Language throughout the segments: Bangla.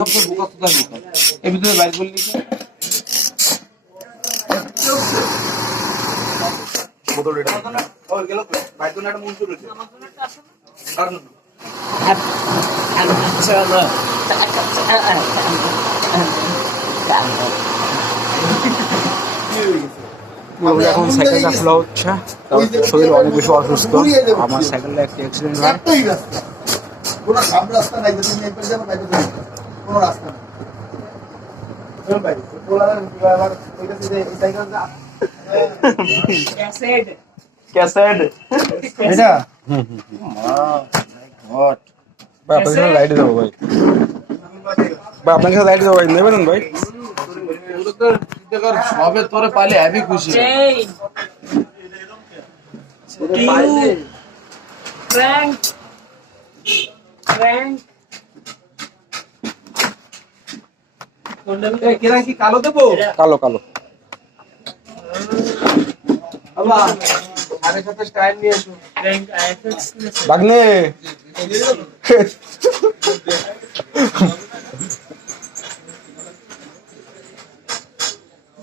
সবচেয়ে বোকাচোদার এর ভিতরে বাইর করলি এখন সাইকেলটা খোলা হচ্ছে। শরীর অনেক বেশি অসুস্থ। আমার সাইকেলটা একটি অ্যাক্সিডেন্ট হয়। একটাই রাস্তা। কোনো রাস্তা নাই। যে তুমি একবার যাব বাইরে যাব কোনো রাস্তা নেই চল ভাই আবার কইতাছে যে এই সাইকেলটা ক্যাসেট এটা ভাই আপনার লাইট দেবো ভাই। ভাই আপনার লাইট দেবো ভাই। নেবেন ভাই? সবে তোরে পালে হ্যাভি খুশি। Frank. Frank. কি কালো দেবো? কালো কালো। IFX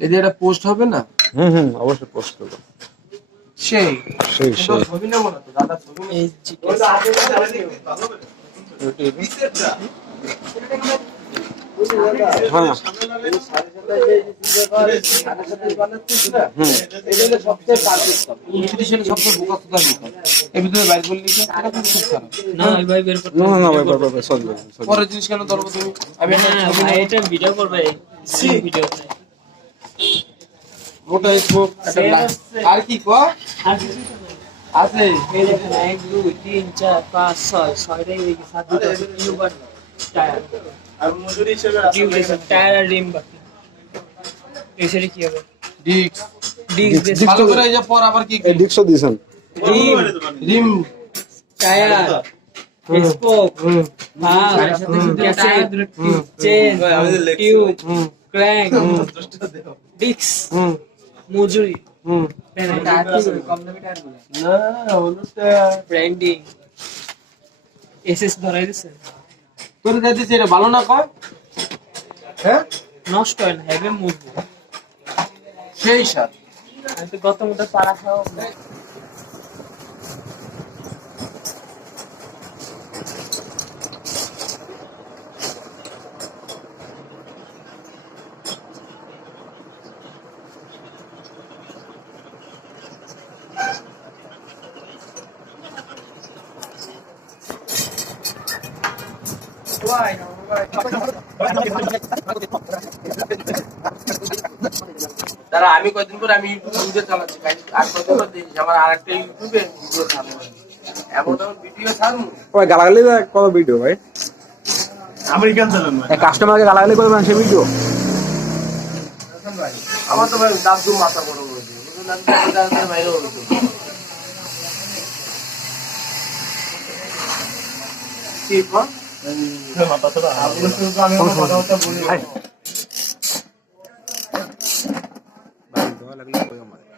এদের একটা পোস্ট হবে না? হুম হুম অবশ্যই পোস্ট করব সেই। সেই সেই। ছবি নেব না তো? দাদা ছবি। এই. পরের জিনিস কেন ধরবো তুমি। আর কি কো। আছে এই দুই তিন চার পাঁচ ছয় ছয়টাই দেখি সাত দুটো আছে টিউব আর টায়ার টিউব টায়ার আর রিম বাকি। এই সাইডে কি হবে? ডিক্স ডিস্ক ভালো করে এই যে পর আবার কি এই ডিক্সও দিয়েছেন। রিম রিম টায়ার স্পোক ভালো চেন টিউব ক্র্যাঙ্ক ডিক্স মজুরি। হলুদটা ব্র্যান্ডিং এসএস ধরাই দিছে। তোর কাছে এটা ভালো না কয়? হ্যাঁ? নষ্ট হয় না হেভি মুভি সেই সাথে। আমি গত মতো পাড়া খাওয়া আমি কয়দিন পর আমি ইউটিউব চালাচ্ছি আর কয়দিন পর দেখিস আমার আরেকটা ইউটিউবে ভিডিও ছাড়বো এমন এমন ভিডিও ছাড়বো? গালাগালি কত ভিডিও ভাই? আমেরিকান চ্যানেল কাস্টমারকে গালাগালি করবেন সে ভিডিও আমার তো ভাই দাদু মাথা বড় বুঝলেন আমি দাদু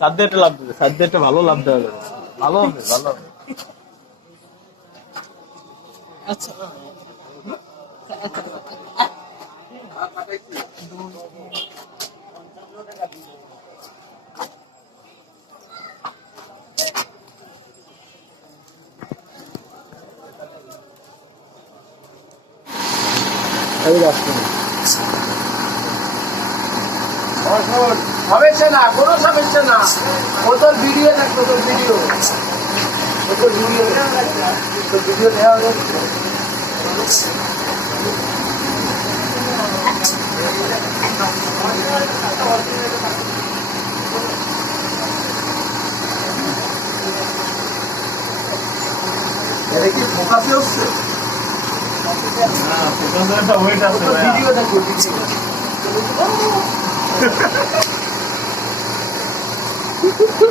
সাধ্যটা লাভ দেবে সাধ্যটা ভালো লাভ দেওয়া যাবে। ভালো হবে ভালো হবে। আচ্ছা। সমস্যা না কোনো সমস্যা না। ও তোর ভিডিও থাকতো তোর ভিডিও ও তোর ভিডিও তোর ভিডিও দেওয়া এটা কি ফোকাসে হচ্ছে? ভিডিও দেখো ভিডিও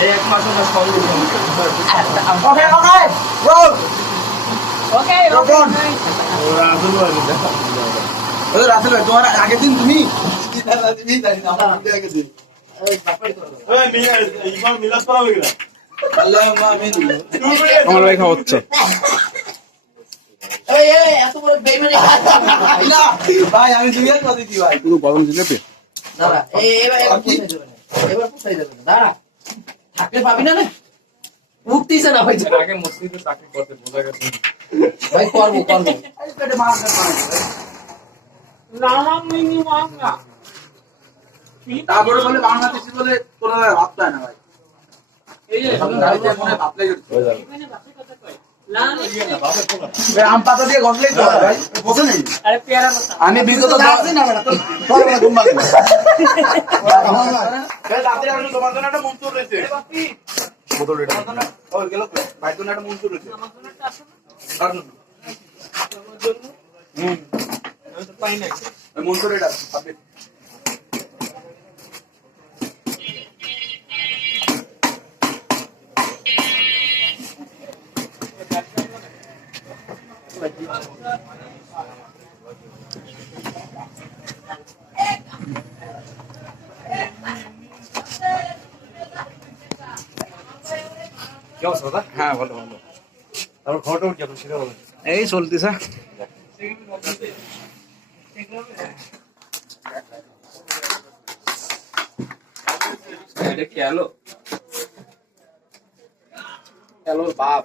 এই এক মাস ওটা সঙ্গে okay okay roll Okay, Roll. Ratul ভাই ওই রাসেল ভাই তোমার আগের দিন তুমি আমার ভাই বেইমানি না ভাই আমি দুই হাত কথা দিই ভাই। পুরো গরম জিলেপি দাঁড়া এই এবার পুষাই যাবে না এবার পুষাই যাবে না দাঁড়া। থাকলে পাবি না না না ভাই আগে মসজিদে চাকরি করতে বোঝা গেছে। ভাই করব করব। তারপরে বলে বাংলাদেশি বলে কোনো ভাব হয় না ভাই। এই যে গাড়িতে মনে ভাব লেগে না ভাই আম পাতা দিয়ে ঘষলেই তো ভাই। বোঝে নেই আমি বিগত আছে না ম্যাডাম তোর ঘুম ভাঙে রাতে আসলে তোমার জন্য একটা মন্ত্র রয়েছে বোতল এটা ওই গেল ভাই জন্য একটা মন্ত্র রয়েছে কার জন্য হুম পাই নাই ওই এটা আপনি হ্যাঁ ভালো ভালো। তারপর ঘরটা উঠে যাব সেটা বলো এই চলতেছে এটা কি আলো হ্যালো বাপ।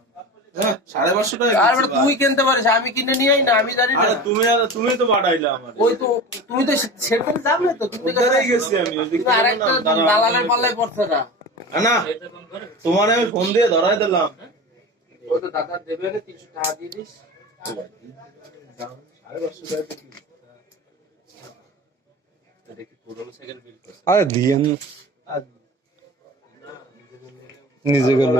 সাড়ে পাঁচশো টাকা তুই কিনতে পারিস আমি কিনে নিয়ে আই না আমি জানি না। তুমি তুমি তো পাঠাইলে আমার। ওই তো তুমি তো সেরকম দাম না তো তুমি গেছি আমি আরেকটা দালালের পাল্লায় পড়ছে না। না তোমার আমি ফোন দিয়ে ধরাই দিলাম। ওই তো দাদা দেবে না তিনশো টাকা দিয়ে দিস। আরে দিয়েন। নিজে গেল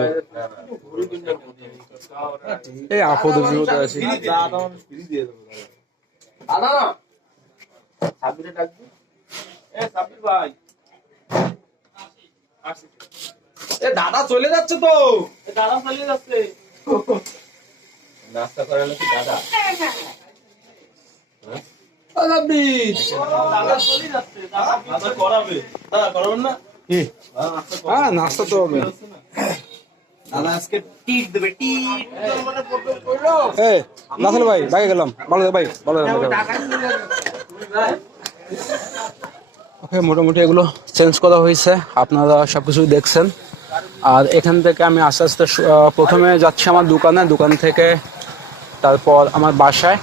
এই আপদ বিপদে এ দাদা চলে যাচ্ছে তো। দাদা চলে যাচ্ছে। নাস্তা করালো কি দাদা? দাদা চলে যাচ্ছে দাদা করাবে। দাদা করাবেন না? হ্যাঁ নাস্তা তো হবে। আজকে টিট দেবে টিট। এই নাসেল ভাই বাইকে গেলাম। ভালো ভাই ভালো ওকে মোটামুটি এগুলো চেঞ্জ করা হয়েছে। আপনারা সবকিছু দেখছেন। আর এখান থেকে আমি আস্তে আস্তে প্রথমে যাচ্ছি আমার দোকানে। দোকান থেকে তারপর আমার বাসায়।